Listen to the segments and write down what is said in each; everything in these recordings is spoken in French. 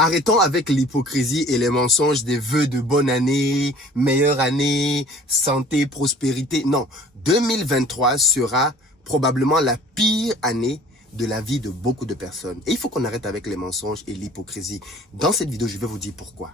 Arrêtons avec l'hypocrisie et les mensonges des vœux de bonne année, meilleure année, santé, prospérité. Non, 2023 sera probablement la pire année de la vie de beaucoup de personnes. Et il faut qu'on arrête avec les mensonges et l'hypocrisie. Dans cette vidéo, je vais vous dire pourquoi.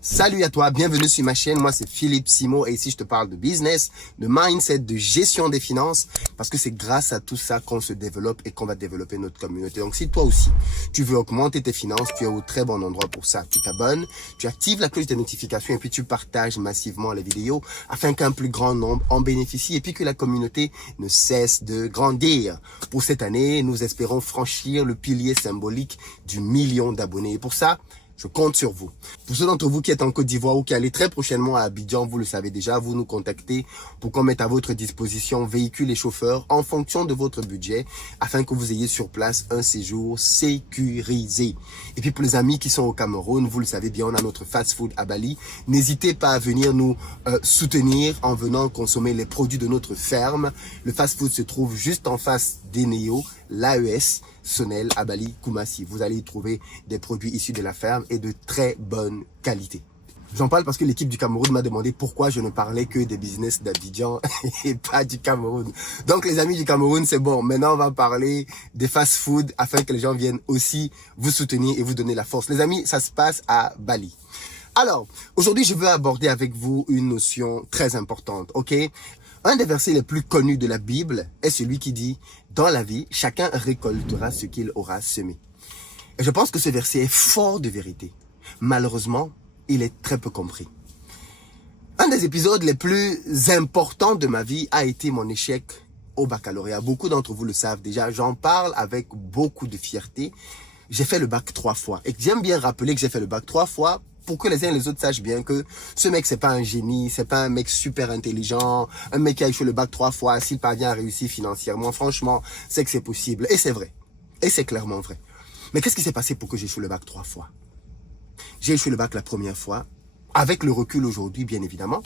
Salut à toi, bienvenue sur ma chaîne, moi c'est Philippe Simo et ici je te parle de business, de mindset, de gestion des finances parce que c'est grâce à tout ça qu'on se développe et qu'on va développer notre communauté. Donc si toi aussi tu veux augmenter tes finances, tu es au très bon endroit pour ça. Tu t'abonnes, tu actives la cloche des notifications et puis tu partages massivement les vidéos afin qu'un plus grand nombre en bénéficie et puis que la communauté ne cesse de grandir. Pour cette année, nous espérons franchir le pilier symbolique du 1 million d'abonnés et pour ça, je compte sur vous. Pour ceux d'entre vous qui êtes en Côte d'Ivoire ou qui allez très prochainement à Abidjan, vous le savez déjà, vous nous contactez pour qu'on mette à votre disposition véhicules et chauffeurs en fonction de votre budget afin que vous ayez sur place un séjour sécurisé. Et puis pour les amis qui sont au Cameroun, vous le savez bien, on a notre fast-food à Bali. N'hésitez pas à venir nous soutenir en venant consommer les produits de notre ferme. Le fast-food se trouve juste en face d'Eneo, l'AES, Sonel, à Bali, Koumassi. Vous allez y trouver des produits issus de la ferme et de très bonne qualité. J'en parle parce que l'équipe du Cameroun m'a demandé pourquoi je ne parlais que des business d'Abidjan et pas du Cameroun. Donc les amis du Cameroun, c'est bon. Maintenant, on va parler des fast-food afin que les gens viennent aussi vous soutenir et vous donner la force. Les amis, ça se passe à Bali. Alors, aujourd'hui, je veux aborder avec vous une notion très importante, ok? Un des versets les plus connus de la Bible est celui qui dit « Dans la vie, chacun récoltera ce qu'il aura semé ». Et je pense que ce verset est fort de vérité. Malheureusement, il est très peu compris. Un des épisodes les plus importants de ma vie a été mon échec au baccalauréat. Beaucoup d'entre vous le savent déjà, j'en parle avec beaucoup de fierté. J'ai fait le bac 3 fois. Et j'aime bien rappeler que j'ai fait le bac 3 fois pour que les uns et les autres sachent bien que ce mec, c'est pas un génie, c'est pas un mec super intelligent, un mec qui a échoué le bac 3 fois, s'il parvient à réussir financièrement, franchement, c'est que c'est possible. Et c'est vrai. Et c'est clairement vrai. Mais qu'est-ce qui s'est passé pour que j'échoue le bac 3 fois? J'ai échoué le bac la première fois, avec le recul aujourd'hui, bien évidemment.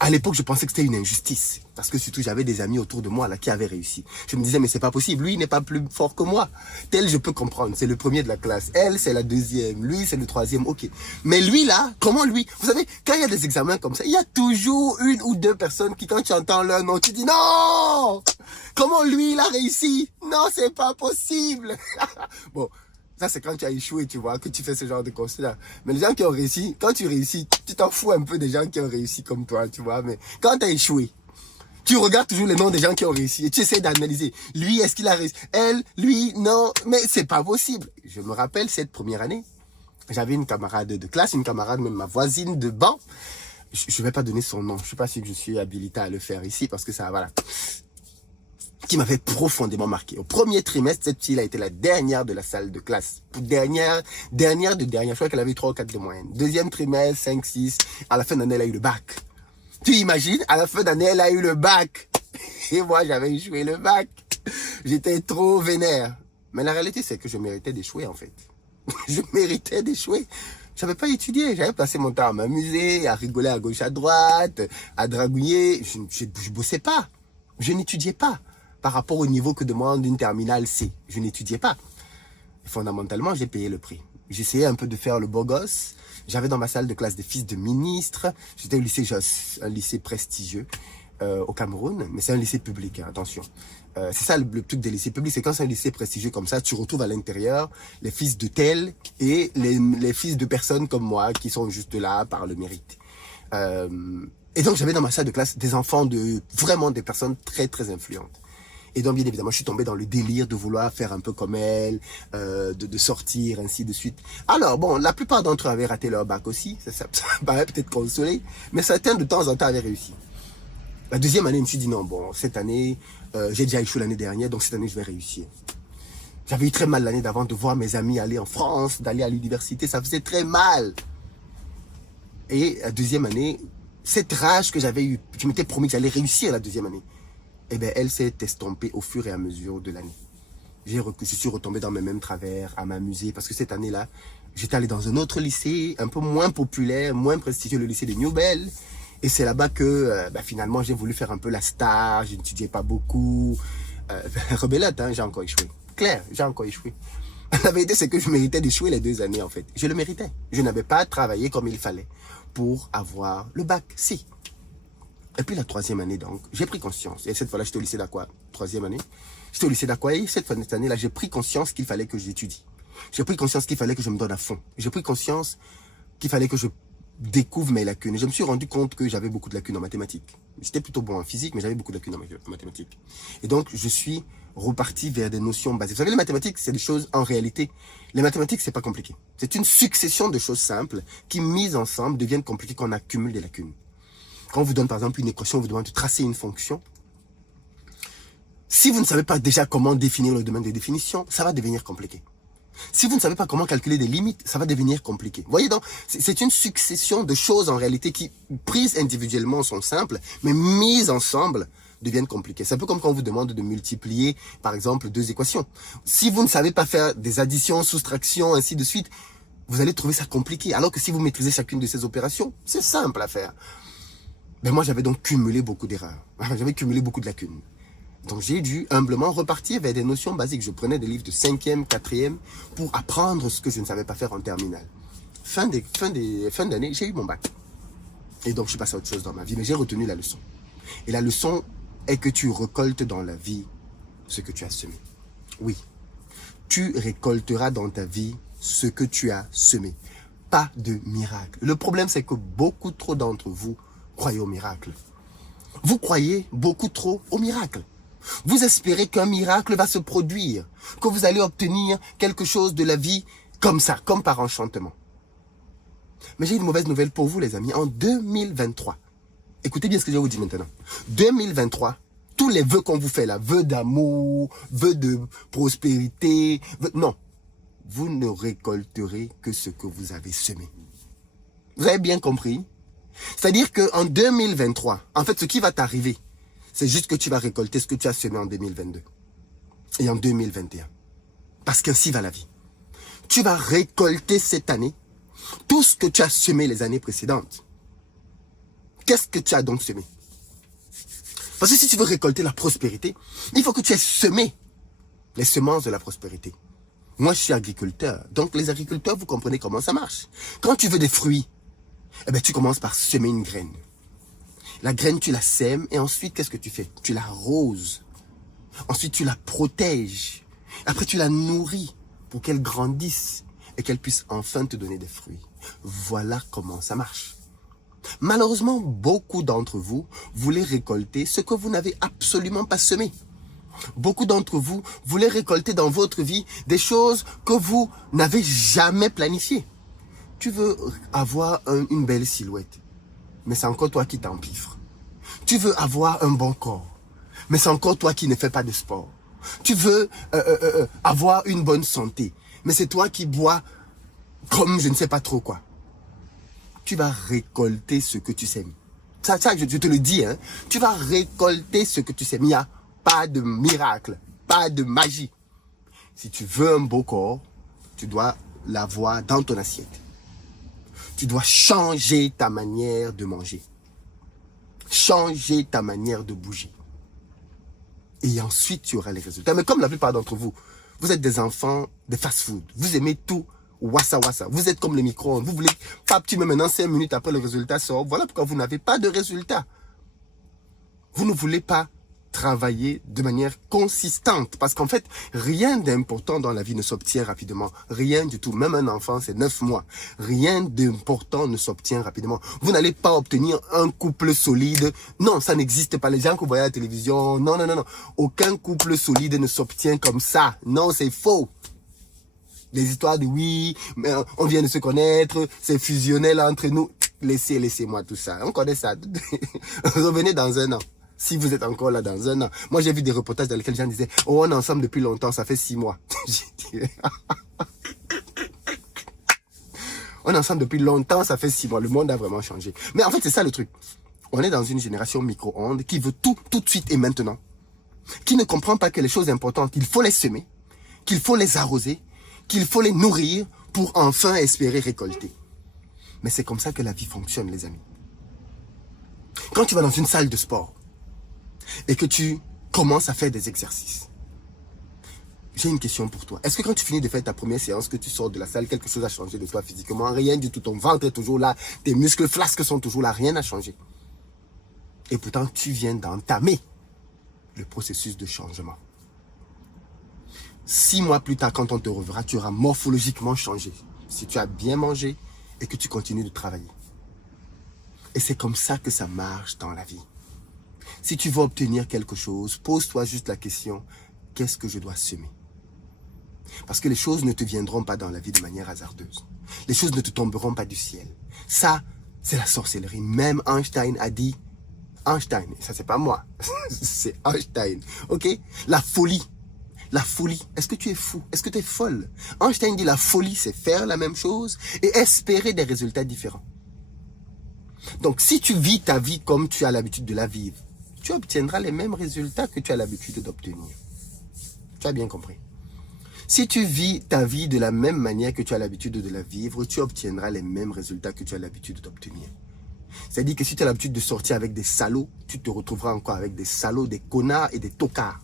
À l'époque, je pensais que c'était une injustice. Parce que surtout, j'avais des amis autour de moi là qui avaient réussi. Je me disais, mais c'est pas possible. Lui, il n'est pas plus fort que moi. Tel, je peux comprendre. C'est le premier de la classe. Elle, c'est la deuxième. Lui, c'est le troisième. Ok. Mais lui, là, comment lui? Vous savez, quand il y a des examens comme ça, il y a toujours une ou deux personnes qui, quand tu entends leur nom, tu dis, non! Comment lui, il a réussi? Non, c'est pas possible. Bon. Ça, c'est quand tu as échoué, tu vois, que tu fais ce genre de constat. Mais les gens qui ont réussi, quand tu réussis, tu t'en fous un peu des gens qui ont réussi comme toi, tu vois. Mais quand tu as échoué, tu regardes toujours les noms des gens qui ont réussi et tu essaies d'analyser. Lui, est-ce qu'il a réussi? Elle, lui, non. Mais c'est pas possible. Je me rappelle cette première année. J'avais une camarade de classe, une camarade, même ma voisine de banc. Je vais pas donner son nom. Je suis pas sûr que je suis habilité à le faire ici parce que ça, voilà. Qui m'avait profondément marqué. Au premier trimestre, cette fille a été la dernière de la salle de classe. Dernière. Je crois qu'elle avait 3 ou 4 de moyenne. Deuxième trimestre, 5, 6. À la fin d'année, elle a eu le bac. Tu imagines? À la fin d'année, elle a eu le bac. Et moi, j'avais échoué le bac. J'étais trop vénère. Mais la réalité, c'est que je méritais d'échouer, en fait. Je méritais d'échouer. J'avais pas étudié. J'avais passé mon temps à m'amuser, à rigoler à gauche, à droite, à dragouiller. Je bossais pas. Je n'étudiais pas. Par rapport au niveau que demande une terminale C. Je n'étudiais pas. Fondamentalement, j'ai payé le prix. J'essayais un peu de faire le beau gosse. J'avais dans ma salle de classe des fils de ministres. J'étais au lycée Josse, un lycée prestigieux au Cameroun. Mais c'est un lycée public, hein, attention. C'est ça le truc des lycées publics. C'est quand c'est un lycée prestigieux comme ça, tu retrouves à l'intérieur les fils de tel et les fils de personnes comme moi qui sont juste là par le mérite. Et donc, j'avais dans ma salle de classe des enfants de vraiment des personnes très, très influentes. Et donc, bien évidemment, je suis tombé dans le délire de vouloir faire un peu comme elle, de sortir, ainsi de suite. Alors, bon, la plupart d'entre eux avaient raté leur bac aussi. Ça paraît peut-être consolé. Mais certains, de temps en temps, avaient réussi. La deuxième année, je me suis dit, non, bon, cette année, j'ai déjà échoué l'année dernière, donc cette année, je vais réussir. J'avais eu très mal l'année d'avant de voir mes amis aller en France, d'aller à l'université. Ça faisait très mal. Et la deuxième année, cette rage que j'avais eue, je m'étais promis que j'allais réussir la deuxième année. Eh bien, elle s'est estompée au fur et à mesure de l'année. Je suis retombé dans mes mêmes travers, à m'amuser, parce que cette année-là, j'étais allé dans un autre lycée, un peu moins populaire, moins prestigieux, le lycée de New Bell. Et c'est là-bas que finalement j'ai voulu faire un peu la star, je n'étudiais pas beaucoup. Rebelote, hein, j'ai encore échoué. Claire, j'ai encore échoué. La vérité, c'est que je méritais d'échouer les 2 années, en fait. Je le méritais. Je n'avais pas travaillé comme il fallait pour avoir le bac C. Et puis la 3e année, donc, j'ai pris conscience. Et cette fois-là, j'étais au lycée d'Aqua, 3e année. J'étais au lycée d'Aqua et cette année-là, j'ai pris conscience qu'il fallait que j'étudie. J'ai pris conscience qu'il fallait que je me donne à fond. J'ai pris conscience qu'il fallait que je découvre mes lacunes. Et je me suis rendu compte que j'avais beaucoup de lacunes en mathématiques. J'étais plutôt bon en physique, mais j'avais beaucoup de lacunes en mathématiques. Et donc, je suis reparti vers des notions basiques. Vous savez, les mathématiques, c'est des choses, en réalité, les mathématiques, c'est pas compliqué. C'est une succession de choses simples qui, mises ensemble, deviennent compliquées quand on accumule des lacunes. Quand on vous donne, par exemple, une équation, on vous demande de tracer une fonction. Si vous ne savez pas déjà comment définir le domaine de définition, ça va devenir compliqué. Si vous ne savez pas comment calculer des limites, ça va devenir compliqué. Vous voyez donc, c'est une succession de choses en réalité qui, prises individuellement, sont simples, mais mises ensemble, deviennent compliquées. C'est un peu comme quand on vous demande de multiplier, par exemple, 2 équations. Si vous ne savez pas faire des additions, soustractions, ainsi de suite, vous allez trouver ça compliqué. Alors que si vous maîtrisez chacune de ces opérations, c'est simple à faire. Mais moi, j'avais donc cumulé beaucoup d'erreurs. J'avais cumulé beaucoup de lacunes. Donc, j'ai dû humblement repartir vers des notions basiques. Je prenais des livres de 5e, 4e pour apprendre ce que je ne savais pas faire en terminale. Fin d'année, j'ai eu mon bac. Et donc, je suis passé à autre chose dans ma vie. Mais j'ai retenu la leçon. Et la leçon est que tu récoltes dans la vie ce que tu as semé. Oui, tu récolteras dans ta vie ce que tu as semé. Pas de miracle. Le problème, c'est que beaucoup trop d'entre vous croyez au miracle. Vous croyez beaucoup trop au miracle. Vous espérez qu'un miracle va se produire, que vous allez obtenir quelque chose de la vie comme ça, comme par enchantement. Mais j'ai une mauvaise nouvelle pour vous, les amis. En 2023, écoutez bien ce que je vais vous dire maintenant. 2023, tous les vœux qu'on vous fait là, vœux d'amour, vœux de prospérité, non. Vous ne récolterez que ce que vous avez semé. Vous avez bien compris? C'est-à-dire qu'en 2023, en fait, ce qui va t'arriver, c'est juste que tu vas récolter ce que tu as semé en 2022 et en 2021. Parce qu'ainsi va la vie. Tu vas récolter cette année tout ce que tu as semé les années précédentes. Qu'est-ce que tu as donc semé? Parce que si tu veux récolter la prospérité, il faut que tu aies semé les semences de la prospérité. Moi, je suis agriculteur. Donc, les agriculteurs, vous comprenez comment ça marche. Quand tu veux des fruits, eh bien, tu commences par semer une graine. La graine, tu la sèmes et ensuite, qu'est-ce que tu fais? Tu l'arroses. Ensuite, tu la protèges. Après, tu la nourris pour qu'elle grandisse et qu'elle puisse enfin te donner des fruits. Voilà comment ça marche. Malheureusement, beaucoup d'entre vous voulez récolter ce que vous n'avez absolument pas semé. Beaucoup d'entre vous voulez récolter dans votre vie des choses que vous n'avez jamais planifiées. Tu veux avoir une belle silhouette, mais c'est encore toi qui t'empiffres. Tu veux avoir un bon corps, mais c'est encore toi qui ne fais pas de sport. Tu veux avoir une bonne santé, mais c'est toi qui bois comme je ne sais pas trop quoi. Tu vas récolter ce que tu sèmes. Ça je te le dis, hein. Tu vas récolter ce que tu sèmes. Il n'y a pas de miracle, pas de magie. Si tu veux un beau corps, tu dois l'avoir dans ton assiette. Tu dois changer ta manière de manger. Changer ta manière de bouger. Et ensuite, tu auras les résultats. Mais comme la plupart d'entre vous, vous êtes des enfants de fast-food. Vous aimez tout wassa wassa. Vous êtes comme le micro-ondes. Vous voulez, pas tu mets maintenant 5 minutes après le résultat sort. Voilà pourquoi vous n'avez pas de résultat. Vous ne voulez pas travailler de manière consistante. Parce qu'en fait, rien d'important dans la vie ne s'obtient rapidement. Rien du tout. Même un enfant, c'est 9 mois. Rien d'important ne s'obtient rapidement. Vous n'allez pas obtenir un couple solide. Non, ça n'existe pas. Les gens que vous voyez à la télévision, non, non, non, non. Aucun couple solide ne s'obtient comme ça. Non, c'est faux. Les histoires de oui, mais on vient de se connaître, c'est fusionnel entre nous. Laissez-moi tout ça. On connaît ça. Revenez dans un an. Si vous êtes encore là dans un an. Moi, j'ai vu des reportages dans lesquels les gens disaient « Oh, on est ensemble depuis longtemps, ça fait 6 mois. » On est ensemble depuis longtemps, ça fait 6 mois. Le monde a vraiment changé. Mais en fait, c'est ça le truc. On est dans une génération micro-ondes qui veut tout de suite et maintenant. Qui ne comprend pas que les choses importantes, il faut les semer, qu'il faut les arroser, qu'il faut les nourrir pour enfin espérer récolter. Mais c'est comme ça que la vie fonctionne, les amis. Quand tu vas dans une salle de sport, et que tu Commence à faire des exercices. J'ai une question pour toi. Est-ce que quand tu finis de faire ta première séance, que tu sors de la salle, quelque chose a changé de toi physiquement? Rien du tout. Ton ventre est toujours là. Tes muscles flasques sont toujours là. Rien n'a changé. Et pourtant, tu viens d'entamer le processus de changement. 6 mois plus tard, quand on te reverra, tu auras morphologiquement changé. Si tu as bien mangé et que tu continues de travailler. Et c'est comme ça que ça marche dans la vie. Si tu veux obtenir quelque chose, pose-toi juste la question, qu'est-ce que je dois semer? Parce que les choses ne te viendront pas dans la vie de manière hasardeuse. Les choses ne te tomberont pas du ciel. Ça, c'est la sorcellerie. Même Einstein a dit, Einstein, ça c'est pas moi, c'est Einstein, ok? La folie. La folie, est-ce que tu es fou? Est-ce que tu es folle? Einstein dit la folie, c'est faire la même chose et espérer des résultats différents. Donc, si tu vis ta vie comme tu as l'habitude de la vivre, tu obtiendras les mêmes résultats que tu as l'habitude d'obtenir. Tu as bien compris. Si tu vis ta vie de la même manière que tu as l'habitude de la vivre, tu obtiendras les mêmes résultats que tu as l'habitude d'obtenir. C'est-à-dire que si tu as l'habitude de sortir avec des salauds, tu te retrouveras encore avec des salauds, des connards et des tocards.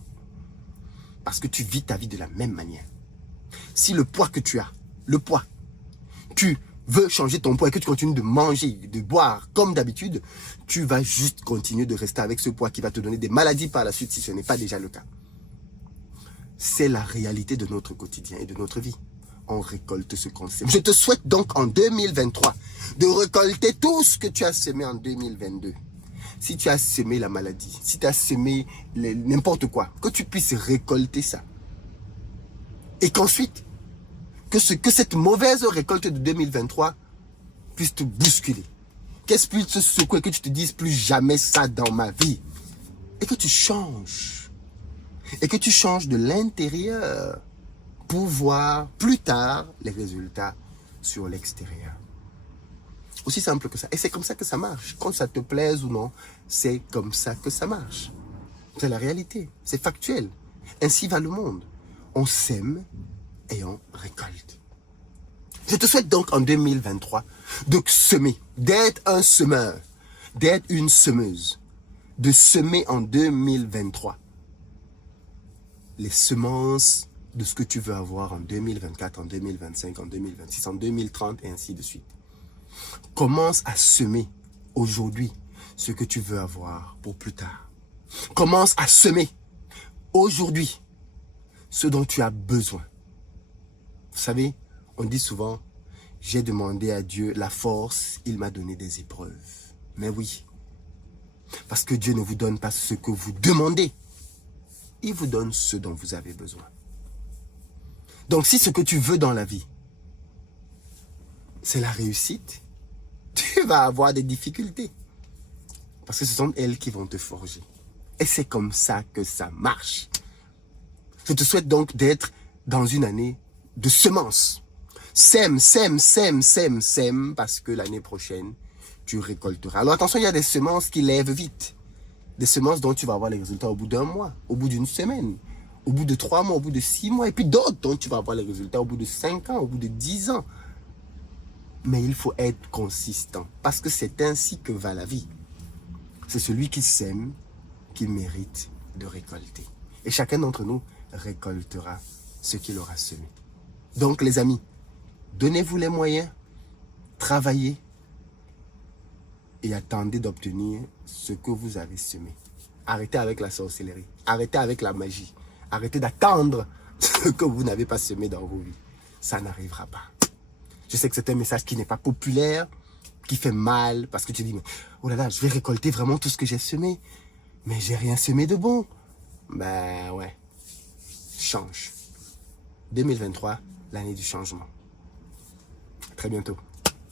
Parce que tu vis ta vie de la même manière. Si le poids que tu as, tu veux changer ton poids et que tu continues de manger, de boire comme d'habitude, tu vas juste continuer de rester avec ce poids qui va te donner des maladies par la suite si ce n'est pas déjà le cas. C'est la réalité de notre quotidien et de notre vie. On récolte ce qu'on sème. Je te souhaite donc en 2023 de récolter tout ce que tu as semé en 2022. Si tu as semé la maladie, si tu as semé n'importe quoi, que tu puisses récolter ça. Et qu'ensuite, que cette mauvaise récolte de 2023 puisse te bousculer. Qu'elle puisse te secouer, que tu te dises plus jamais ça dans ma vie. Et que tu changes. Et que tu changes de l'intérieur pour voir plus tard les résultats sur l'extérieur. Aussi simple que ça. Et c'est comme ça que ça marche. Quand ça te plaise ou non, c'est comme ça que ça marche. C'est la réalité. C'est factuel. Ainsi va le monde. On sème et on récolte. Je te souhaite donc en 2023 de semer, d'être un semeur, d'être une semeuse, de semer en 2023 les semences de ce que tu veux avoir en 2024, en 2025, en 2026, en 2030 et ainsi de suite. Commence à semer aujourd'hui ce que tu veux avoir pour plus tard. Commence à semer aujourd'hui ce dont tu as besoin. Vous savez, on dit souvent, j'ai demandé à Dieu la force, il m'a donné des épreuves. Mais oui, parce que Dieu ne vous donne pas ce que vous demandez. Il vous donne ce dont vous avez besoin. Donc si ce que tu veux dans la vie, c'est la réussite, tu vas avoir des difficultés. Parce que ce sont elles qui vont te forger. Et c'est comme ça que ça marche. Je te souhaite donc d'être dans une année de semences. Sème, sème, sème, sème, sème, parce que l'année prochaine, tu récolteras. Alors attention, il y a des semences qui lèvent vite. Des semences dont tu vas avoir les résultats au bout d'un mois, au bout d'une semaine, au bout de 3 mois, au bout de 6 mois. Et puis d'autres dont tu vas avoir les résultats au bout de 5 ans, au bout de 10 ans. Mais il faut être consistant, parce que c'est ainsi que va la vie. C'est celui qui sème qui mérite de récolter. Et chacun d'entre nous récoltera ce qu'il aura semé. Donc les amis, donnez-vous les moyens, travaillez et attendez d'obtenir ce que vous avez semé. Arrêtez avec la sorcellerie, arrêtez avec la magie, arrêtez d'attendre ce que vous n'avez pas semé dans vos vies. Ça n'arrivera pas. Je sais que c'est un message qui n'est pas populaire, qui fait mal, parce que tu dis, mais, oh là là, je vais récolter vraiment tout ce que j'ai semé, mais j'ai rien semé de bon. Ben ouais, change. 2023, l'année du changement. À très bientôt.